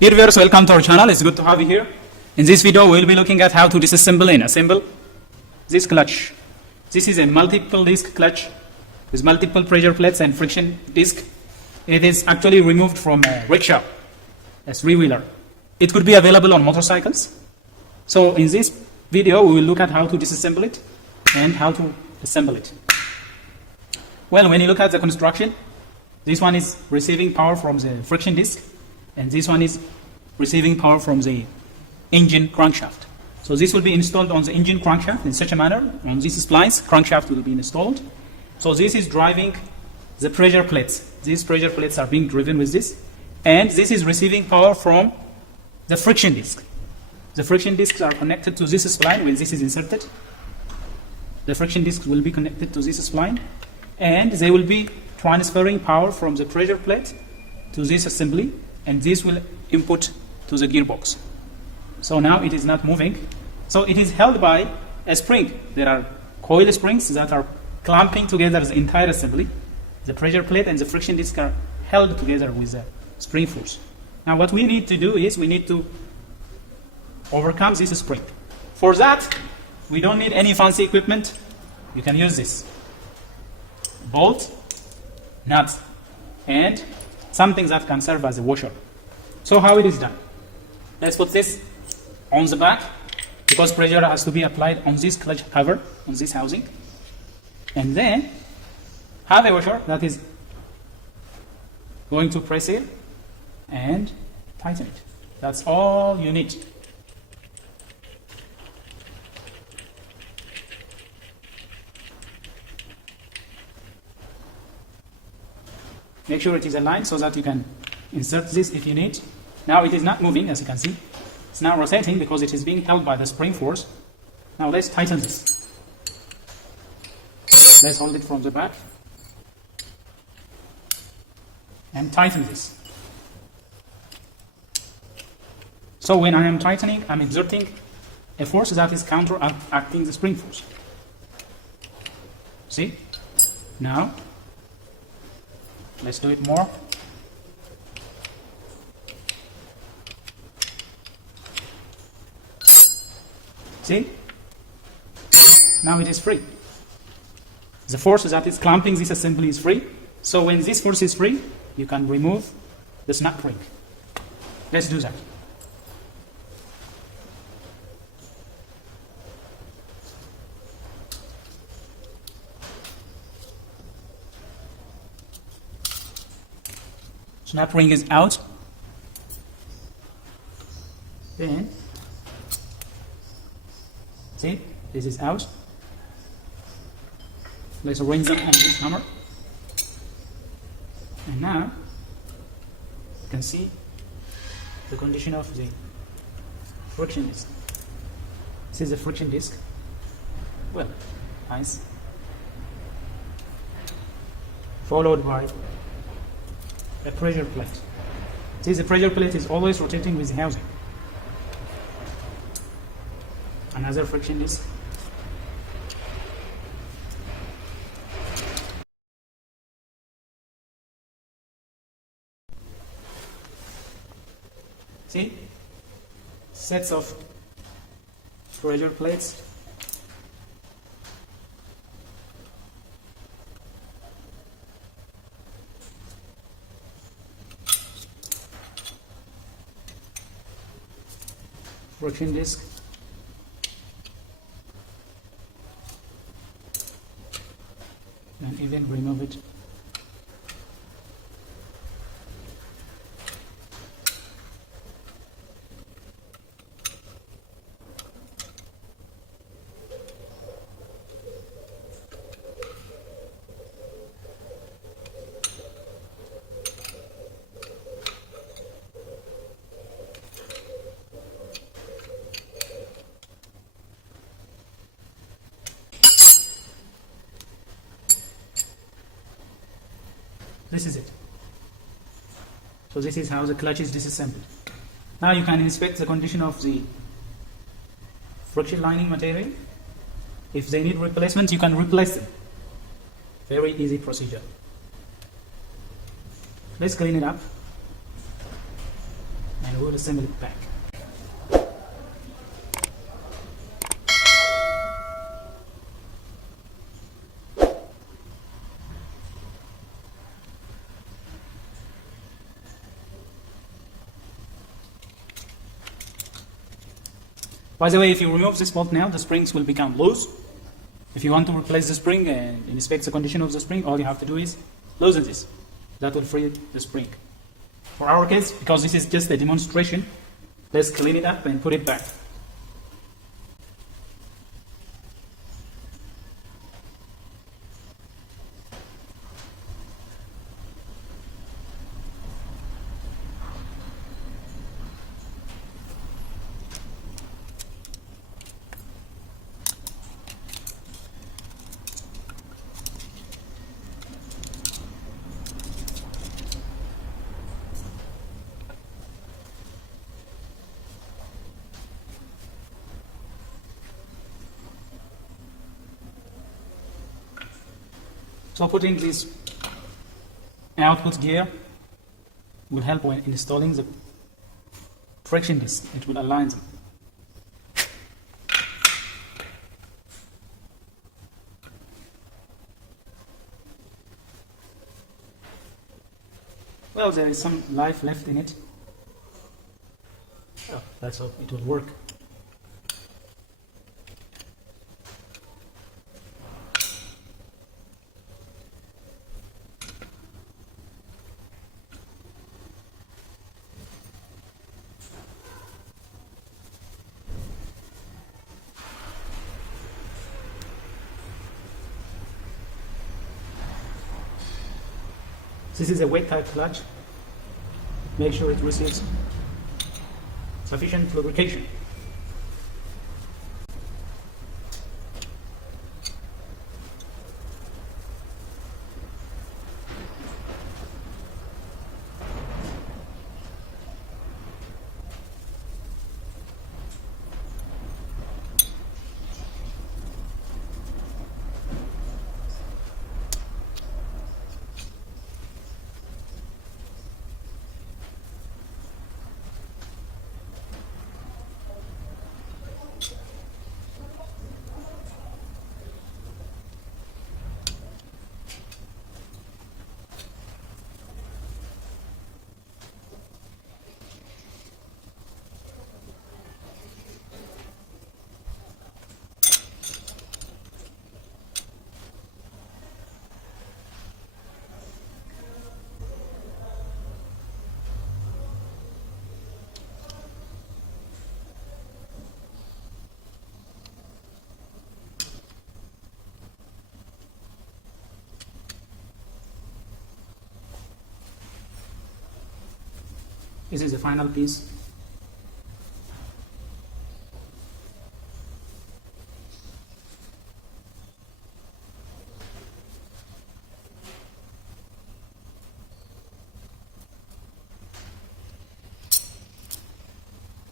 Dear viewers, welcome to our channel. It's good to have you here. In this video, we'll be looking at how to disassemble and assemble this clutch. This is a multiple disc clutch with multiple pressure plates and friction disc. It is actually removed from a rickshaw, a three-wheeler. It could be available on motorcycles. So in this video, we will look at how to disassemble it and how to assemble it. Well, when you look at the construction, this one is receiving power from the friction disc, and this one is receiving power from the engine crankshaft. So this will be installed on the engine crankshaft in such a manner. On this splice, crankshaft will be installed. So this is driving the pressure plates. These pressure plates are being driven with this, and this is receiving power from the friction disc. The friction discs are connected to this spline when this is inserted. The friction discs will be connected to this spline, and they will be transferring power from the pressure plate to this assembly, and this will input to the gearbox. So now it is not moving. So it is held by a spring. There are coil springs that are clamping together the entire assembly. The pressure plate and the friction disc are held together with a spring force. Now what we need to do is we need to overcome this spring. For that, we don't need any fancy equipment. You can use this bolt, nut, and something that can serve as a washer. So how it is done? Let's put this on the back, because pressure has to be applied on this clutch cover, on this housing, and then have a washer that is going to press it and tighten it. That's all you need. Make sure it is aligned so that you can insert this if you need. Now it is not moving, as you can see. It's now rotating because it is being held by the spring force. Now let's tighten this. Let's hold it from the back and tighten this. So when I am tightening, I'm exerting a force that is counteracting the spring force. See? Now let's do it more. See? Now it is free. The force that is clamping this assembly is free. So when this force is free, you can remove the snap ring. Let's do that. Snap ring is out. Then, see, this is out. Let's arrange them on this hammer. And now, you can see the condition of the friction disc. This is the friction disc. Well, nice. Followed by a pressure plate. See, the pressure plate is always rotating with the housing. Another friction disc. See, sets of pressure plates. Friction disc. And even remove it. This is it. So this is how the clutch is disassembled. Now you can inspect the condition of the friction lining material. If they need replacement, you can replace them. Very easy procedure. Let's clean it up and we'll assemble it back. By the way, if you remove this bolt now, the springs will become loose. If you want to replace the spring and inspect the condition of the spring, all you have to do is loosen this. That will free the spring. For our case, because this is just a demonstration, let's clean it up and put it back. So putting this output gear will help when installing the friction disc. It will align them. Well, there is some life left in it. Oh, that's how it will work. This is a wet type clutch. Make sure it receives sufficient lubrication. This is the final piece.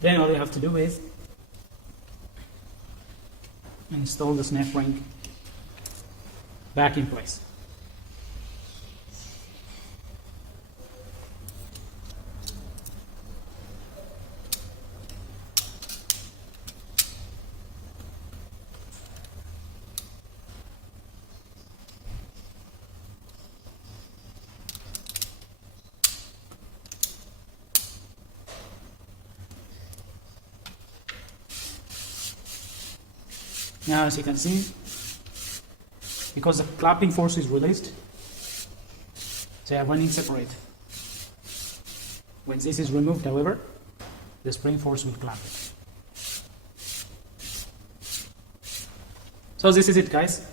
Then all you have to do is install the snap ring back in place. Now, as you can see, because the clamping force is released, they are running separate. When this is removed, however, the spring force will clamp it. So this is it, guys.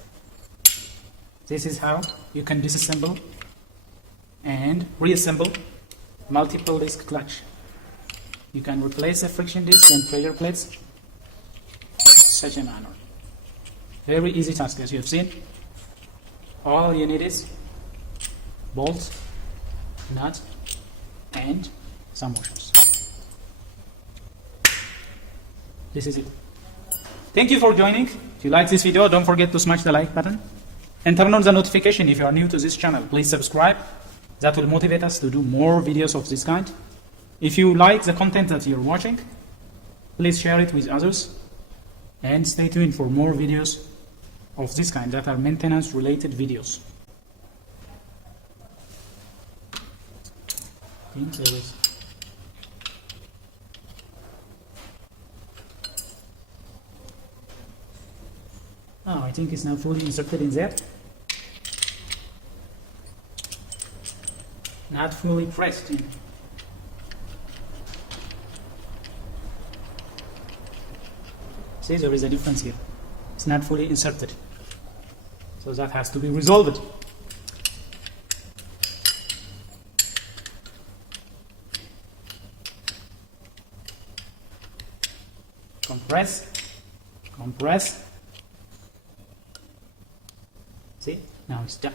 This is how you can disassemble and reassemble multiple disc clutch. You can replace the friction disc and pressure plates in such a manner. Very easy task, as you have seen. All you need is bolts, nut, and some washers. This is it. Thank you for joining. If you like this video, don't forget to smash the like button and turn on the notification if you are new to this channel. Please subscribe. That will motivate us to do more videos of this kind. If you like the content that you're watching, please share it with others and stay tuned for more videos of this kind that are maintenance related videos. I think there is. Oh, I think it's now fully inserted in there. Not fully pressed in. See, there is a difference here. It's not fully inserted. So that has to be resolved. Compress, compress. See, now it's done.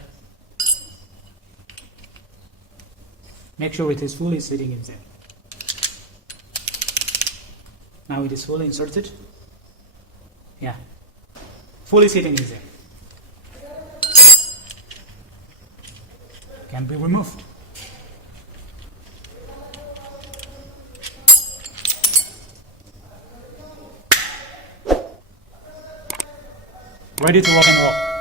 Make sure it is fully sitting in there. Now it is fully inserted. Yeah, fully sitting in there. Can be removed. Ready to rock and roll.